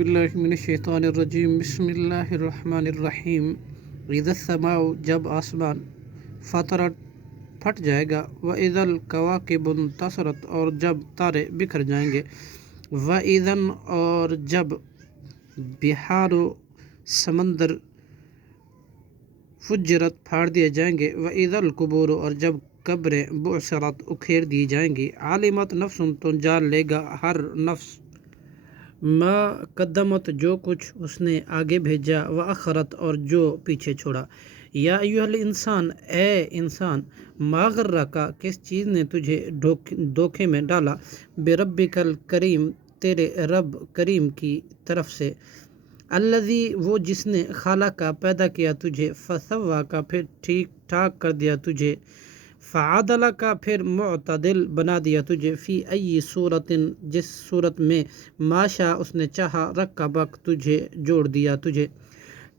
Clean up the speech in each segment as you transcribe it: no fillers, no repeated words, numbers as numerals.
باللہ من الشیطان الرجیم بسم اللہ الرحمن الرحیم اذا السماء جب آسمان فطرت پھٹ جائے گا واذا الکواکب انتصرت اور جب تارے بکھر جائیں گے واذا اور جب بحار سمندر فجرت پھاڑ دیے جائیں گے واذا القبور اور جب قبریں بعثرت اکھیڑ دی جائیں گی علمت نفس تو جان لے گا ہر نفس ما قدمت جو کچھ اس نے آگے بھیجا وأخرت اور جو پیچھے چھوڑا یا ایھا الانسان اے انسان ما غرک کس چیز نے تجھے دھوکے میں ڈالا بربک الکریم تیرے رب کریم کی طرف سے الذی وہ جس نے خلق پیدا کیا تجھے فسواک پھر ٹھیک ٹھاک کر دیا تجھے فعدلک پھر معتدل بنا دیا تجھے فی ای صورت جس صورت میں ما شاء اس نے چاہا رکبک تجھے جوڑ دیا تجھے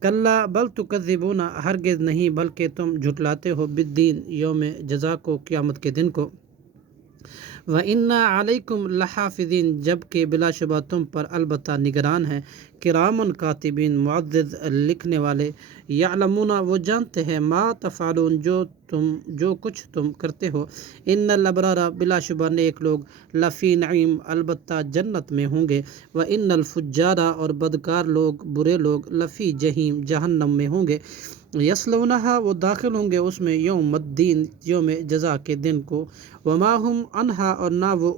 کلا بل تکذبون ہرگز نہیں بلکہ تم جھٹلاتے ہو بالدین یوم جزا کو قیامت کے دن کو وَإِنَّ عَلَيْكُمْ لَحَافِظِينَ جبکہ بلا شبہ تم پر البتہ نگران ہیں کرامن کاتبین معزز لکھنے والے یعلمون وہ جانتے ہیں ما تفعلون جو کچھ تم کرتے ہو ان الابرار بلا شبہ نیک لوگ لفی نعیم البتہ جنت میں ہوں گے وان الفجار اور بدکار لوگ برے لوگ لفی جہیم جہنم میں ہوں گے یصلونہا وہ داخل ہوں گے اس میں یوم الدین یوم جزا کے دن کو وما ہم عنہا اور نہ وہ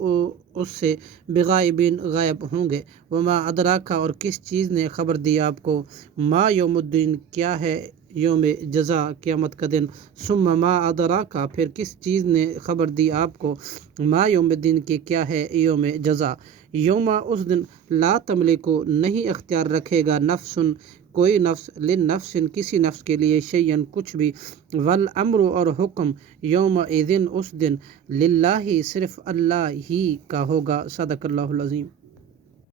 اس سے بغائبین غائب ہوں گے وما ادراکا اور کس چیز نے خبر دی آپ کو ما یوم الدین کیا ہے یوم جزا قیامت کا دن ثم ما ادراکا پھر کس چیز نے خبر دی آپ کو ما یوم الدین کی کیا ہے یوم جزا یوم اس دن لا تملکو نہیں اختیار رکھے گا نفس کوئی نفس للنفس کسی نفس کے لیے شیئن کچھ بھی والامر اور حکم یوم اذن اس دن للہ صرف اللہ ہی کا ہوگا صدق اللہ العظیم.